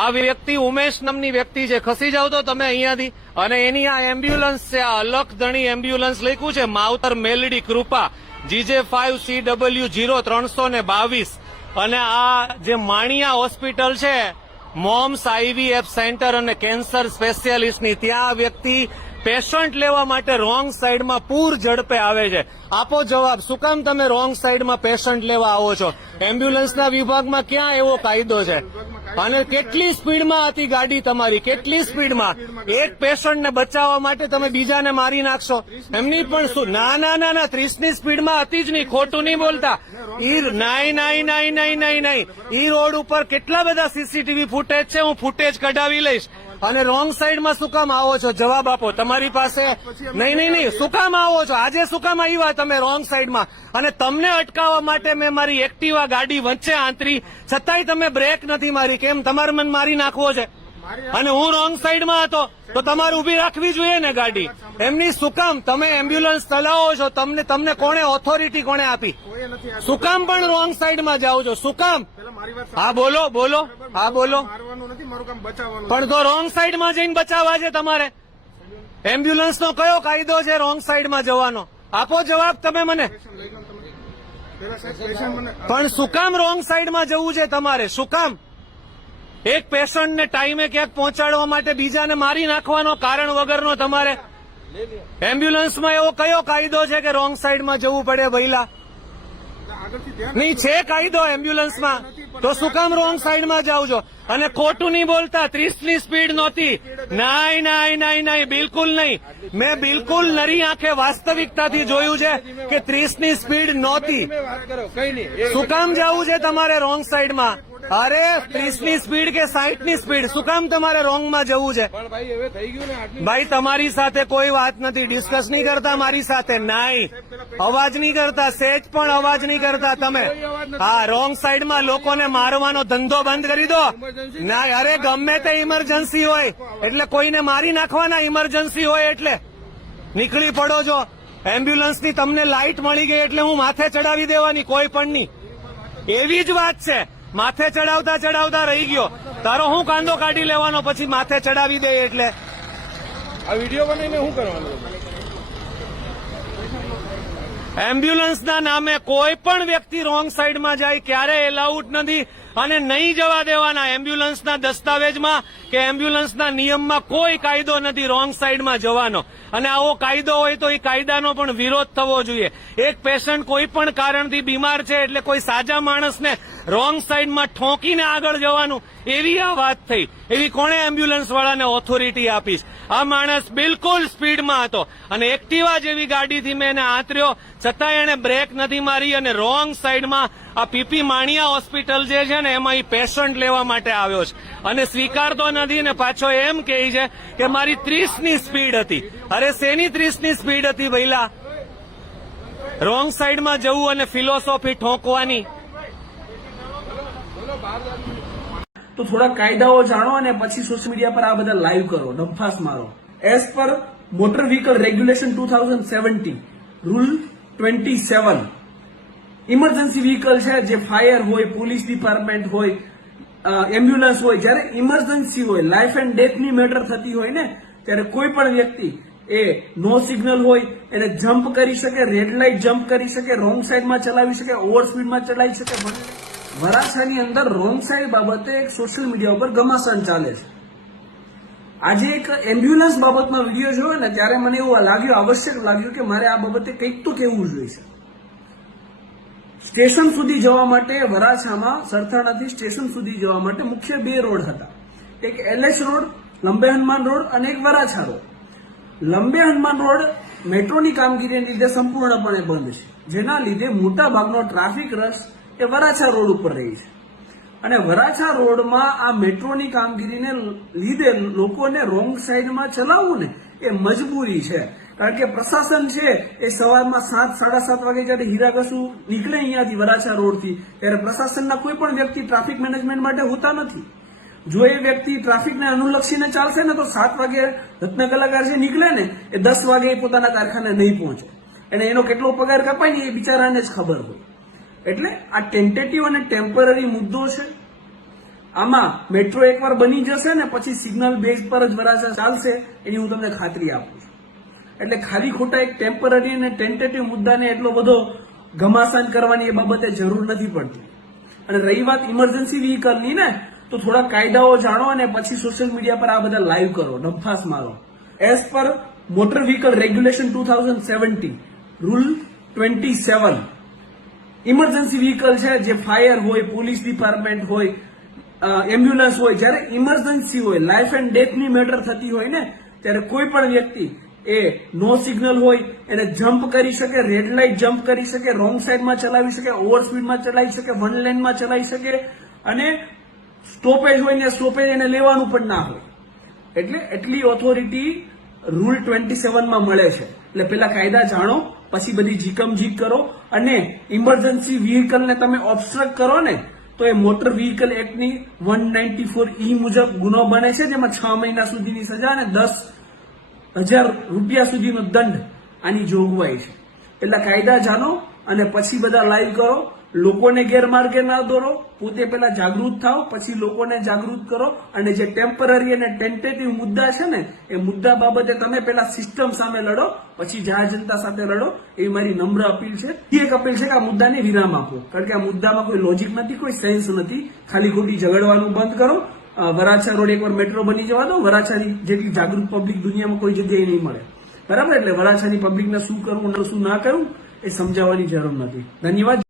આ વ્યક્તિ ઉમેશ નામની વ્યક્તિ છે, ખસી જાવ તો તમે અહીંયાથી. અને એની આ એમ્બ્યુલન્સ છે, આ અલખધણી એમ્બ્યુલન્સ લખ્યું છે માવતર મેલડી કૃપા GJ5CW0322. અને આ જે માણિયા હોસ્પિટલ છે મોમ્સ IVF સેન્ટર અને કેન્સર સ્પેશિયાલિસ્ટની, ત્યાં વ્યક્તિ પેશન્ટ લેવા માટે રોંગ સાઈડમાં પૂર ઝડપે આવે છે. આપો જવાબ, શું કામ તમે રોંગ સાઈડમાં પેશન્ટ લેવા આવો છો? એમ્બ્યુલન્સના વિભાગમાં ક્યાં એવો કાયદો છે? અને કેટલી સ્પીડમાં હતી ગાડી તમારી? કેટલી સ્પીડમાં? એક પેશન્ટને બચાવવા માટે તમે બીજાને મારી નાખશો? એમની પણ શું? ના 30ની સ્પીડમાં હતી જ નહીં, ખોટું નહીં બોલતા. નહીં. ઈ રોડ ઉપર કેટલા બધા CCTV ફૂટેજ છે, હું ફૂટેજ કઢાવી લઈશ. અને રોંગ સાઈડમાં શું કામ આવો છો? જવાબ આપો. તમારી પાસે નહીં. શું કામ આવો છો? આજે શું કામ આવ્યા તમે રોંગ સાઈડમાં? અને તમને અટકાવવા માટે મેં મારી એક્ટિવા ગાડી વચ્ચે આંતરી, છતાંય તમે બ્રેક નથી મારી. કેમ? તમારે મને મારી નાખવો છે? અને હું રોંગ સાઈડમાં હતો તો તમારે ઉભી રાખવી જોઈએ ને ગાડી. એમની શું કામ? તમે એમ્બ્યુલન્સ ચલાવો છો, તમને કોણે ઓથોરિટી કોણે આપી? શું કામ પણ રોંગ સાઈડમાં જાઓ છો? શું કામ? હા બોલો. પણ તો રોંગ સાઈડમાં જઈને બચાવવા છે તમારે. એમ્બ્યુલન્સનો કયો કાયદો છે રોંગ સાઈડમાં જવાનો? આપો જવાબ તમે મને. પણ શું કામ રોંગ સાઈડમાં જવું છે તમારે? શું કામ? એક પેશન્ટને ટાઈમે ક્યાંક પહોંચાડવા માટે બીજાને મારી નાખવાનો કારણ વગરનો તમારે? એમ્બ્યુલન્સમાં એવો કયો કાયદો છે કે રોંગ સાઈડમાં જવું પડે ભઈલા? નહીં છે કાયદો એમ્બ્યુલન્સમાં, તો શું કામ રોંગ સાઈડમાં જાવ છો? અને ખોટું નહીં બોલતા, 30ની સ્પીડ નહોતી. નહીં, બિલકુલ નહીં. મેં બિલકુલ નરી આંખે વાસ્તવિકતાથી જોયું છે કે 30ની સ્પીડ નહોતી. શું કામ જવું છે તમારે રોંગ સાઈડમાં? અરે 30ની સ્પીડ કે 60ની સ્પીડ, શું કામ તમારે રોંગમાં જવું છે? ભાઈ તમારી સાથે કોઈ વાત નથી, ડિસ્કસ નહીં કરતા મારી સાથે. નહીં, અવાજ નહીં કરતા, સેજ પણ અવાજ નહીં કરતા તમે. હા, રોંગ સાઈડમાં લોકોને મારવાનો ધંધો બંધ કરી દો. ના, અરે ગમે તે ઇમરજન્સી હોય એટલે કોઈને મારી નાખવાના, ઇમરજન્સી હોય એટલે નીકળી પડો છો. એમ્બ્યુલન્સની તમને લાઇટ મળી ગઈ એટલે હું માથે ચડાવી દેવાની? કોઈ પણ નહીં. એવી જ વાત છે. માથે ચડાવતા રહી ગયો. તારો હું કાંદો કાઢી લેવાનો પછી માથે ચડાવી દે એટલે? આ વિડીયો બનાવીને શું કરવાનું? એમ્બ્યુલન્સના નામે કોઈ પણ વ્યક્તિ રોંગ સાઈડમાં જાય ક્યારે એલાઉડ નથી અને નહીં જવા દેવાના. એમ્બ્યુલન્સના દસ્તાવેજમાં કે એમ્બ્યુલન્સના નિયમમાં કોઈ કાયદો નથી રોંગ સાઈડમાં જવાનો. અને આવો કાયદો હોય તો એ કાયદાનો પણ વિરોધ થવો જોઈએ. એક પેશન્ટ કોઈ પણ કારણથી બીમાર છે એટલે કોઈ સાજા માણસને રોંગ સાઈડમાં ઠોકીને આગળ જવાનું, એવી આ વાત થઈ. એવી કોણે એમ્બ્યુલન્સ વાળાને ઓથોરિટી આપીશ? આ માણસ બિલકુલ સ્પીડમાં હતો અને એક્ટિવા જેવી ગાડીથી મેં એને આંતર્યો, છતાં એને બ્રેક નથી મારી અને રોંગ સાઈડમાં આ પીપી માણિયા હોસ્પિટલ જે છે ને એમાં એ પેશન્ટ લેવા માટે આવ્યો છે અને સ્વીકારતો નથી ને પાછો એમ કહે છે કે મારી 30ની સ્પીડ હતી. અરે શેની 30ની સ્પીડ હતી ભઈલા? રોંગ સાઈડમાં જવું અને ફિલોસોફી ઠોકવાની. તો થોડા કાયદાઓ જાણો અને પછી સોશિયલ મીડિયા પર આ બધા લાઈવ કરો, ડંફાસ મારો. As per motor vehicle regulation 2017 rule 27, emergency vehicle છે જે ફાયર હોય, પોલીસ ડિપાર્ટમેન્ટ હોય, એમ્બ્યુલન્સ હોય, જયારે ઇમરજન્સી હોય, લાઈફ એન્ડ ડેથની મેટર થતી હોય ને, ત્યારે કોઈ પણ વ્યક્તિ એ નો સિગ્નલ હોય એને જમ્પ કરી શકે, રેડ લાઇટ જમ્પ કરી શકે, રોંગ સાઈડમાં ચલાવી શકે, ઓવર સ્પીડમાં ચલાવી શકે. વરાછાની અંદર રોંગ સાઈડ બાબતે એક સોશિયલ મીડિયા ઉપર ઘમાસાન ચાલે છે. આજે એક એમ્બ્યુલન્સ બાબતમાં વિડીયો જોયો ને ત્યારે મને એવું લાગ્યું, આવશ્યક લાગ્યું કે મારે આ બાબતે કંઈક તો કહેવું જોઈએ. સ્ટેશન સુધી જવા માટે વરાછામાં સરથાણાથી સ્ટેશન સુધી જવા માટે મુખ્ય 2 રોડ હતા. એક LH રોડ, લંબે હનુમાન રોડ અને એક વરાછા રોડ. લંબે હનુમાન રોડ મેટ્રોની કામગીરીને લીધે સંપૂર્ણપણે બંધ છે, જેના લીધે મોટા ભાગનો ટ્રાફિક રસ એ વરાછા રોડ ઉપર રહી છે. અને વરાછા રોડમાં આ મેટ્રોની કામગીરીને લીધે લોકોને રોંગ સાઈડમાં ચલાવવું ને એ મજબૂરી છે. કારણ કે પ્રશાસન છે એ સવારમાં 7-7:30 વાગે જયારે હીરાઘસુ નીકળે અહીંયાથી વરાછા રોડથી, ત્યારે પ્રશાસનના કોઈ પણ વ્યક્તિ ટ્રાફિક મેનેજમેન્ટ માટે હોતા નથી. જો એ વ્યક્તિ ટ્રાફિકને અનુલક્ષીને ચાલશે ને તો 7 વાગે રત્ન કલાકાર જે નીકળે ને એ 10 વાગે પોતાના કારખાને નહીં પહોંચે. અને એનો કેટલો પગાર કપાય ને એ બિચારાને જ ખબર હોય. એટલે આ ટેન્ટેટિવ અને ટેમ્પરરી મુદ્દો છે. આમાં મેટ્રો એકવાર બની જશે ને પછી સિગ્નલ બેઝ પર જ વરાછા ચાલશે એની હું તમને ખાતરી આપું છું. એટલે ખાલી ખોટા એક ટેમ્પરરી અને ટેન્ટેટિવ મુદ્દાને એટલો બધો ઘમાસાન કરવાની એ બાબતે જરૂર નથી પડતી. અને રહી વાત ઇમરજન્સી વ્હીકલની ને, તો થોડા કાયદાઓ જાણો અને પછી સોશિયલ મીડિયા પર આ બધા લાઈવ કરો, ડંફાસ મારો. As per motor vehicle regulation 2017 rule 27, emergency vehicle છે જે ફાયર હોય, પોલીસ ડિપાર્ટમેન્ટ હોય, એમ્બ્યુલન્સ હોય, જ્યારે ઇમરજન્સી હોય, લાઈફ એન્ડ ડેથની મેટર થતી હોય ને, ત્યારે કોઈ પણ વ્યક્તિ એ નો સિગ્નલ હોય એને જમ્પ કરી શકે, રેડ લાઇટ જમ્પ કરી શકે, રોંગ સાઈડમાં ચલાવી શકે, ઓવર સ્પીડમાં ચલાવી શકે, વન લેનમાં ચલાવી શકે, અને સ્ટોપેજ હોય ને સ્ટોપેજ એને લેવાનું પણ ના હોય. એટલે એટલી ઓથોરિટી રૂલ 27 માં મળે છે. એટલે પેલા કાયદા જાણો, પછી બધી જીકમ જીક કરો. અને ઇમરજન્સી વ્હીકલને તમે ઓબ્સ્ટ્રક્ટ કરો ને, તો એ મોટર વ્હીકલ એક્ટની 194E મુજબ ગુનો બને છે, જેમાં 6 મહિના સુધીની સજા અને 10,000 રૂપિયા સુધીનો દંડ આની જોગવાઈ છે. એટલે કાયદા જાણો અને પછી બધા લાઈવ કરો. લોકોને ગેરમાર્ગે ના દોરો, પોતે પેલા જાગૃત થાઓ, પછી લોકોને જાગૃત કરો. અને જે ટેમ્પરરી અને ટેન્ટેટિવ મુદ્દા છે ને, એ મુદ્દા બાબતે તમે પેલા સિસ્ટમ સામે લડો, પછી જાહેર જનતા સાથે લડો. એવી મારી નમ્ર અપીલ છે. એક અપીલ છે કે આ મુદ્દાને વિરામ આપો, કારણ કે આ મુદ્દામાં કોઈ લોજિક નથી, કોઈ સેન્સ નથી. ખાલી ખોટી ઝઘડવાનું બંધ કરો. વરાછા રોડ એકવાર મેટ્રો બની જવા દો. વરાછાની જેટલી જાગૃત પબ્લિક દુનિયામાં કોઈ જગ્યાએ નહીં મળે, બરાબર? એટલે વરાછાની પબ્લિકને શું કરવું શું ના કરવું એ સમજાવવાની જરૂર નથી. ધન્યવાદ.